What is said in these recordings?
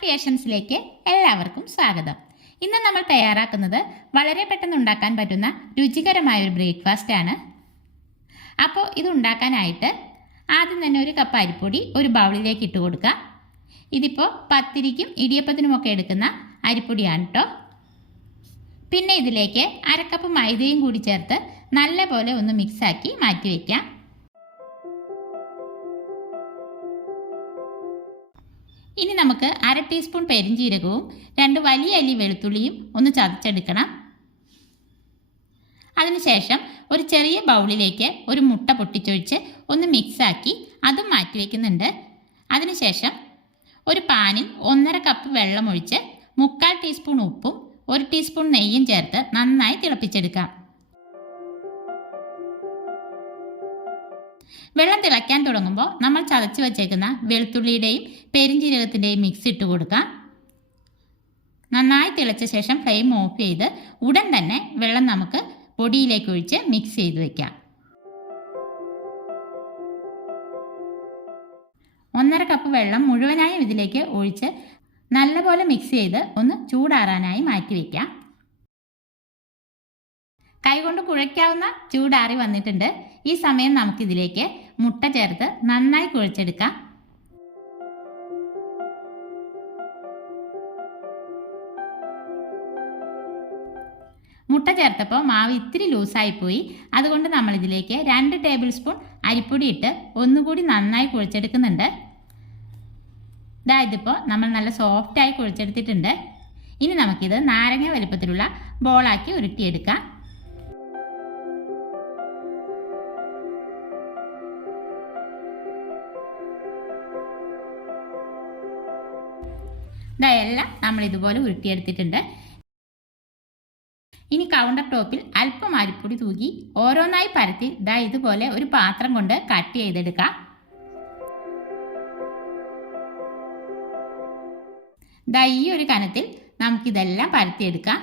ക്രിയേഷൻസിലേക്ക് എല്ലാവർക്കും സ്വാഗതം. ഇന്ന് നമ്മൾ തയ്യാറാക്കുന്നത് വളരെ പെട്ടെന്ന് ഉണ്ടാക്കാൻ പറ്റുന്ന രുചികരമായ ഒരു ബ്രേക്ക്ഫാസ്റ്റ് ആണ്. അപ്പോൾ ഇത് ഉണ്ടാക്കാനായിട്ട് ആദ്യം തന്നെ ഒരു കപ്പ് അരിപ്പൊടി ഒരു ബൗളിലേക്ക് ഇട്ട് കൊടുക്കുക. ഇതിപ്പോൾ പത്തിരിക്കും ഇടിയപ്പത്തിനുമൊക്കെ എടുക്കുന്ന അരിപ്പൊടിയാണ് കേട്ടോ. പിന്നെ ഇതിലേക്ക് അരക്കപ്പ് മൈദയും കൂടി ചേർത്ത് നല്ലപോലെ ഒന്ന് മിക്സാക്കി മാറ്റി വയ്ക്കാം ഇനി നമുക്ക് അര ടീസ്പൂൺ പെരിഞ്ജീരകവും രണ്ട് വലിയ അല്ലി വെളുത്തുള്ളിയും ഒന്ന് ചതച്ചെടുക്കണം. അതിനുശേഷം ഒരു ചെറിയ ബൗളിലേക്ക് ഒരു മുട്ട പൊട്ടിച്ചൊഴിച്ച് ഒന്ന് മിക്സാക്കി അതും മാറ്റി വയ്ക്കുന്നുണ്ട് അതിനുശേഷം ഒരു പാനിൽ ഒന്നര കപ്പ് വെള്ളമൊഴിച്ച് മുക്കാൽ ടീസ്പൂൺ ഉപ്പും ഒരു ടീസ്പൂൺ നെയ്യും ചേർത്ത് നന്നായി തിളപ്പിച്ചെടുക്കാം. വെള്ളം തിളയ്ക്കാൻ തുടങ്ങുമ്പോൾ നമ്മൾ ചതച്ച് വച്ചേക്കുന്ന വെളുത്തുള്ളിയുടെയും പെരിഞ്ജീരകത്തിന്റെയും മിക്സ് ഇട്ട് കൊടുക്കാം. നന്നായി തിളച്ച ശേഷം ഫ്ലെയിം ഓഫ് ചെയ്ത് ഉടൻ തന്നെ വെള്ളം നമുക്ക് പൊടിയിലേക്ക് ഒഴിച്ച് മിക്സ് ചെയ്ത് വയ്ക്കാം ഒന്നര കപ്പ് വെള്ളം മുഴുവനായും ഇതിലേക്ക് ഒഴിച്ച് നല്ലപോലെ മിക്സ് ചെയ്ത് ഒന്ന് ചൂടാറാനായി മാറ്റി വയ്ക്കാം കൈകൊണ്ട് കുഴയ്ക്കാവുന്ന ചൂടാറി വന്നിട്ടുണ്ട്. ഈ സമയം നമുക്കിതിലേക്ക് മുട്ട ചേർത്ത് നന്നായി കുഴച്ചെടുക്കാം. മുട്ട ചേർത്തപ്പോൾ മാവ് ഇത്തിരി ലൂസായി പോയി. അതുകൊണ്ട് നമ്മളിതിലേക്ക് രണ്ട് ടേബിൾ സ്പൂൺ അരിപ്പൊടി ഇട്ട് ഒന്നുകൂടി നന്നായി കുഴച്ചെടുക്കുന്നുണ്ട്. ഇതാ ഇതിപ്പോൾ നമ്മൾ നല്ല സോഫ്റ്റായി കുഴച്ചെടുത്തിട്ടുണ്ട്. ഇനി നമുക്കിത് നാരങ്ങ വലുപ്പത്തിലുള്ള ബോളാക്കി ഉരുട്ടിയെടുക്കാം. ഇതെല്ലാം നമ്മൾ ഇതുപോലെ ഉരുട്ടിയെടുത്തിട്ടുണ്ട്. ഇനി കൗണ്ടർ ടോപ്പിൽ അല്പം അരിപ്പൊടി തൂക്കി ഓരോന്നായി പരത്തി ദാ ഇതുപോലെ ഒരു പാത്രം കൊണ്ട് കട്ട് ചെയ്തെടുക്കാം. ദാ ഈ ഒരു കനത്തിൽ നമുക്കിതെല്ലാം പരത്തിയെടുക്കാം.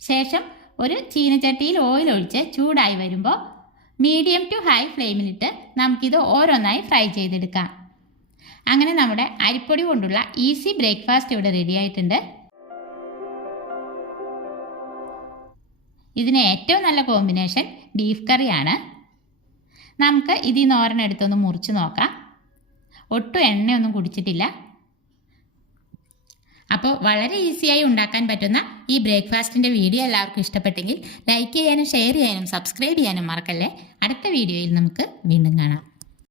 ശേഷം ഒരു ചീനച്ചട്ടിയിൽ ഓയിൽ ഒഴിച്ച് ചൂടായി വരുമ്പോൾ മീഡിയം ടു ഹൈ ഫ്ലെയിമിലിട്ട് നമുക്കിത് ഓരോന്നായി ഫ്രൈ ചെയ്തെടുക്കാം. അങ്ങനെ നമ്മുടെ അരിപ്പൊടി കൊണ്ടുള്ള ഈസി ബ്രേക്ക്ഫാസ്റ്റ് ഇവിടെ റെഡി ആയിട്ടുണ്ട്. ഇതിന് ഏറ്റവും നല്ല കോമ്പിനേഷൻ ബീഫ് കറിയാണ് നമുക്ക് ഇതിൽ നിന്ന് എടുത്തൊന്ന് മുറിച്ച് നോക്കാം. ഒട്ടും എണ്ണയൊന്നും കുടിച്ചിട്ടില്ല. അപ്പോൾ വളരെ ഈസിയായി ഉണ്ടാക്കാൻ പറ്റുന്ന ഈ ബ്രേക്ക്ഫാസ്റ്റിന്റെ വീഡിയോ എല്ലാവർക്കും ഇഷ്ടപ്പെട്ടെങ്കിൽ ലൈക്ക് ചെയ്യാനും ഷെയർ ചെയ്യാനും സബ്സ്ക്രൈബ് ചെയ്യാനും മറക്കല്ലേ? അടുത്ത വീഡിയോയിൽ നമുക്ക് വീണ്ടും കാണാം.